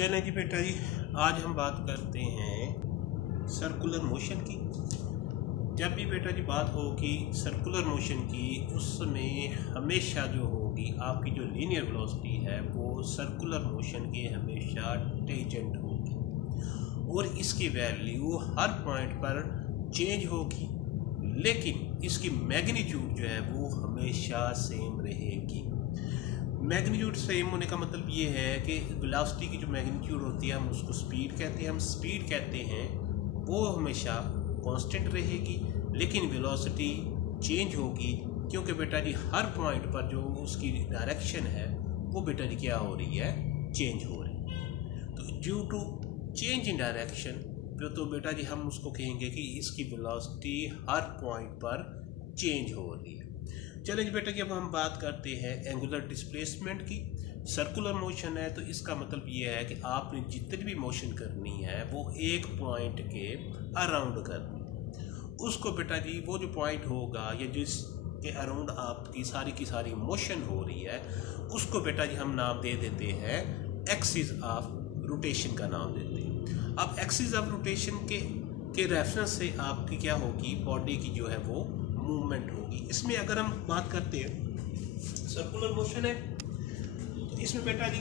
चलें जी बेटा जी, आज हम बात करते हैं सर्कुलर मोशन की। जब भी बेटा जी बात होगी सर्कुलर मोशन की, उसमें हमेशा जो होगी आपकी जो लीनियर वेलोसिटी है वो सर्कुलर मोशन के हमेशा टेंजेंट होगी और इसकी वैल्यू हर पॉइंट पर चेंज होगी, लेकिन इसकी मैग्नीट्यूड जो है वो हमेशा सेम रहेगी। मैग्नीट्यूड सेम होने का मतलब ये है कि वेलोसिटी की जो मैग्नीट्यूड होती है हम उसको स्पीड कहते हैं, वो हमेशा कांस्टेंट रहेगी, लेकिन वेलोसिटी चेंज होगी क्योंकि बेटा जी हर पॉइंट पर जो उसकी डायरेक्शन है वो बेटा जी क्या हो रही है, चेंज हो रही है। तो due to change in direction तो बेटा जी हम उसको कहेंगे कि इसकी वेलोसिटी हर पॉइंट पर चेंज हो रही है। चलिए जी बेटा जी, अब हम बात करते हैं एंगुलर डिस्प्लेसमेंट की। सर्कुलर मोशन है तो इसका मतलब ये है कि आपने जितनी भी मोशन करनी है वो एक पॉइंट के अराउंड करनी है। उसको बेटा जी वो जो पॉइंट होगा या जिसके अराउंड आपकी सारी की सारी मोशन हो रही है उसको बेटा जी हम नाम दे देते हैं एक्सिस ऑफ रोटेशन का नाम देते हैं। अब एक्सिस ऑफ रोटेशन के रेफरेंस से आपकी क्या होगी, बॉडी की जो है वो मूवमेंट होगी। इसमें अगर हम बात करते हैं सर्कुलर मोशन है तो इसमें बेटा जी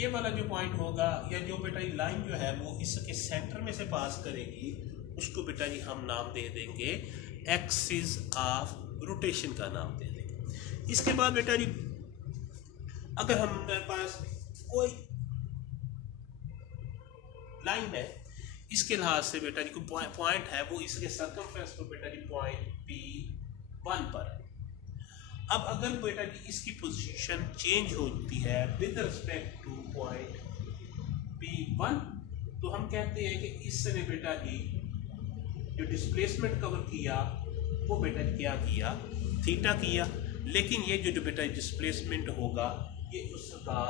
ये वाला जो पॉइंट होगा या जो बेटा जी लाइन जो है वो इसके सेंटर में से पास करेगी, उसको बेटा जी हम नाम दे देंगे एक्सिस ऑफ रोटेशन का नाम दे देंगे। इसके बाद बेटा जी अगर हमारे पास कोई लाइन है, इसके लिहाज से बेटा जी कोई पॉइंट है वो इसके सर्कमफ्रेंस पर बेटा जी पॉइंट P1 पर है। अब अगर बेटा जी इसकी पोजीशन चेंज होती है with respect two point P1 तो हम कहते हैं कि इसने बेटा जी जो डिस्प्लेसमेंट कवर किया वो बेटा जी क्या किया, थीटा किया। लेकिन ये जो बेटा डिस्प्लेसमेंट होगा ये उसका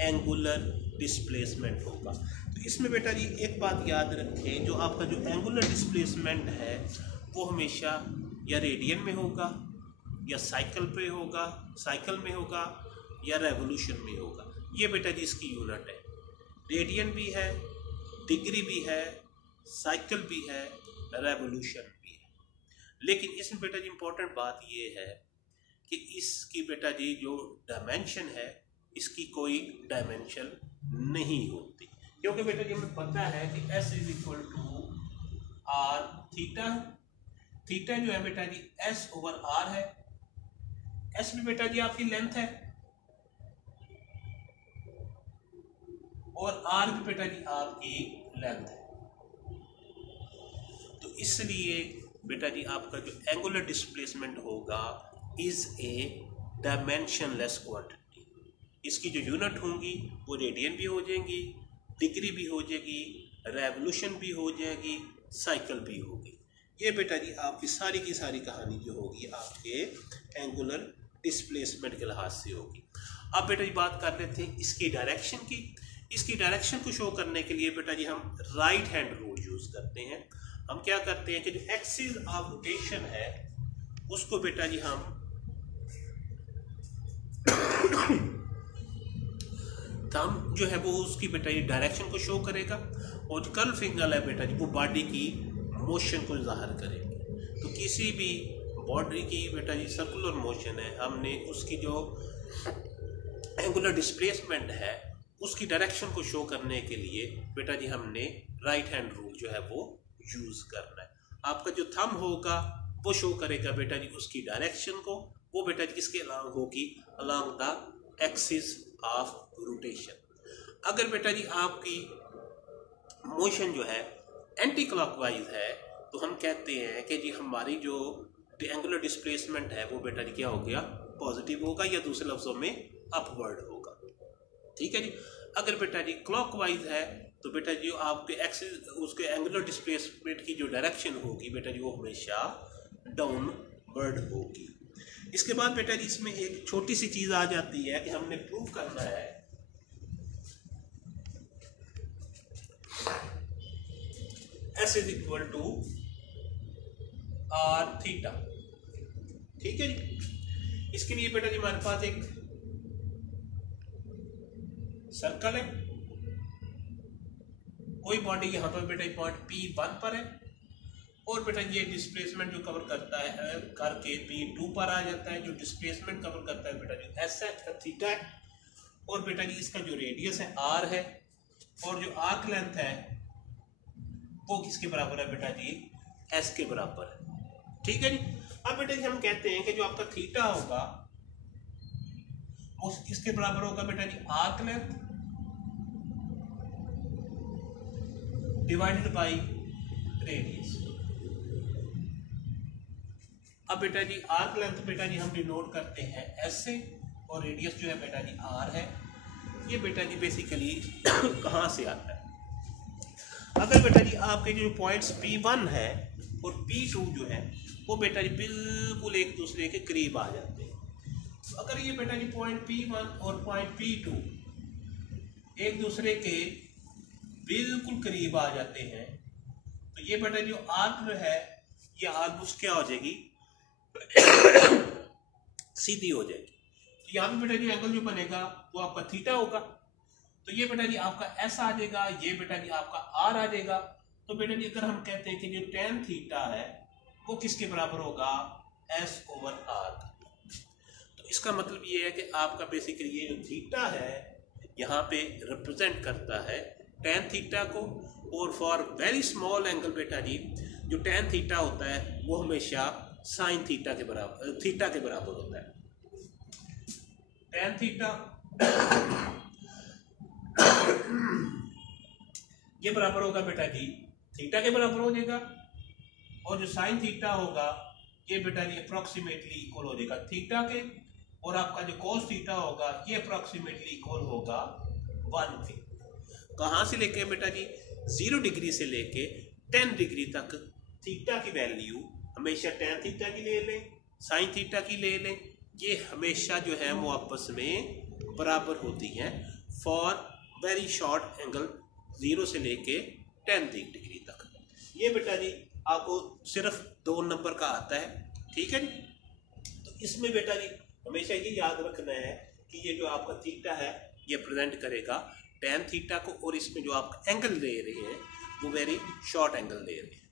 एंगुलर डिस्प्लेसमेंट होगा। तो इसमें बेटा जी एक बात याद रखें, जो आपका जो एंगुलर डिस्प्लेसमेंट है वो हमेशा या रेडियन में होगा या साइकिल में होगा या रेवोल्यूशन में होगा। ये बेटा जी इसकी यूनिट है, रेडियन भी है, डिग्री भी है, साइकिल भी है, रेवोल्यूशन भी है। लेकिन इसमें बेटा जी इंपॉर्टेंट बात ये है कि इसकी बेटा जी जो डायमेंशन है इसकी कोई डायमेंशन नहीं होती, क्योंकि बेटा जी हमें पता है कि S is equal to r theta. Theta जो है बेटा जी S ओवर आर है। S भी बेटा जी आपकी लेंथ है और R भी बेटा जी आपकी लेंथ है। तो इसलिए बेटा जी आपका जो एंगुलर डिस्प्लेसमेंट होगा इज ए डायमेंशनलेस क्वांटिटी। इसकी जो यूनिट होंगी वो रेडियन भी हो जाएंगी, डिग्री भी हो जाएगी, रेवोल्यूशन भी हो जाएगी, साइकिल भी होगी। ये बेटा जी आपकी सारी की सारी कहानी जो होगी आपके एंगुलर डिस्प्लेसमेंट के लिहाज से होगी। अब बेटा जी बात कर लेते हैं इसकी डायरेक्शन की। इसकी डायरेक्शन को शो करने के लिए बेटा जी हम राइट हैंड रूल यूज करते हैं। हम क्या करते हैं कि जो एक्सिस ऑफ रोटेशन है उसको बेटा जी हम थंब जो है वो उसकी बेटा जी डायरेक्शन को शो करेगा और कर्ल फिंगर है बेटा जी वो बॉडी की मोशन को जाहिर करेंगे। तो किसी भी बॉडी की बेटा जी सर्कुलर मोशन है, हमने उसकी जो एंगुलर डिस्प्लेसमेंट है उसकी डायरेक्शन को शो करने के लिए बेटा जी हमने राइट हैंड रूल जो है वो यूज करना है। आपका जो थंब होगा वो शो करेगा बेटा जी उसकी डायरेक्शन को, वो बेटा जी किसके अलॉन्ग होगी, along the axis of rotation. अगर बेटा जी आपकी मोशन जो है एंटी क्लॉकवाइज है तो हम कहते हैं कि जी हमारी जो एंगुलर डिस्प्लेसमेंट है वो बेटा जी क्या हो गया, पॉजिटिव होगा या दूसरे लफ्जों में अपवर्ड होगा। ठीक है जी। अगर बेटा जी क्लॉकवाइज है तो बेटा जी आपके एक्सिस उसके एंगुलर डिस्प्लेसमेंट की जो डायरेक्शन होगी बेटा जी वो हमेशा डाउनवर्ड होगी। इसके बाद बेटा जी इसमें एक छोटी सी चीज आ जाती है कि हमने प्रूव करना है S is equal to r theta. ठीक है जी। इसके लिए बेटा जी हमारे पास एक सर्कल है, कोई बॉडी यहाँ पर बेटा पॉइंट P1 पर है और बेटा ये डिस्प्लेसमेंट जो कवर करता है करके P2 पर आ जाता है, जो डिस्प्लेसमेंट कवर करता है बेटा जो एस है थीटा है, और बेटा जी इसका जो रेडियस है R है और जो आर्क लेंथ है वो किसके बराबर है बेटा जी, S के बराबर है। ठीक है जी। अब बेटा जी हम कहते हैं कि जो आपका थीटा होगा उस किसके बराबर होगा बेटा जी, arc length divided by radius. अब बेटा जी आर्क लेंथ बेटा जी हम डिनोट करते हैं S से और रेडियस जो है बेटा जी R है। ये बेटा जी बेसिकली कहाँ से आता है, अगर बेटा जी आपके जो पॉइंट्स P1 है और P2 जो है वो बेटा जी बिल्कुल एक दूसरे के करीब आ जाते हैं। तो अगर ये बेटा जी पॉइंट P1 और पॉइंट P2 एक दूसरे के बिल्कुल करीब आ जाते हैं तो ये बेटा जो आर्क जो है ये आर्क क्या हो जाएगी, सीधी हो जाएगी। तो यहाँ पे बेटा जी एंगल जो बनेगा वो आपका थीटा होगा। तो ये बेटा जी आपका एस आ जाएगा, ये बेटा जी आपका आर आ जाएगा। तो बेटा जी अगर हम कहते हैं कि जो टेन थीटा है वो किसके बराबर होगा, एस ओवर आर। तो इसका मतलब ये है कि आपका बेसिकली ये जो थीटा है यहाँ पे रिप्रेजेंट करता है टेन थीटा को, और फॉर वेरी स्मॉल एंगल बेटा जी जो टेन थीटा होता है वो हमेशा साइन थीटा के बराबर होता है। टेन थीटा ये बराबर होगा बेटा जी थीटा के बराबर हो जाएगा, और जो साइन थीटा होगा ये बेटा जी अप्रोक्सीमेटली इक्वल हो जाएगा थीटा के, और आपका जो कोस थीटा होगा ये अप्रोक्सीमेटली इक्वल होगा 1 के। कहाँ से लेके बेटा जी 0 डिग्री से लेके 10 डिग्री तक थीटा की वैल्यू हमेशा टेन थीटा की ले लें, साइन थीटा की ले लें, ये हमेशा जो है वो आपस में बराबर होती हैं फॉर वेरी शॉर्ट एंगल 0 से लेके 10 डिग्री तक। ये बेटा जी आपको सिर्फ 2 नंबर का आता है। ठीक है जी। तो इसमें बेटा जी हमेशा ये याद रखना है कि ये जो आपका थीटा है ये प्रेजेंट करेगा टेन थीटा को, और इसमें जो आप एंगल ले रहे हैं वो वेरी शॉर्ट एंगल ले रहे हैं।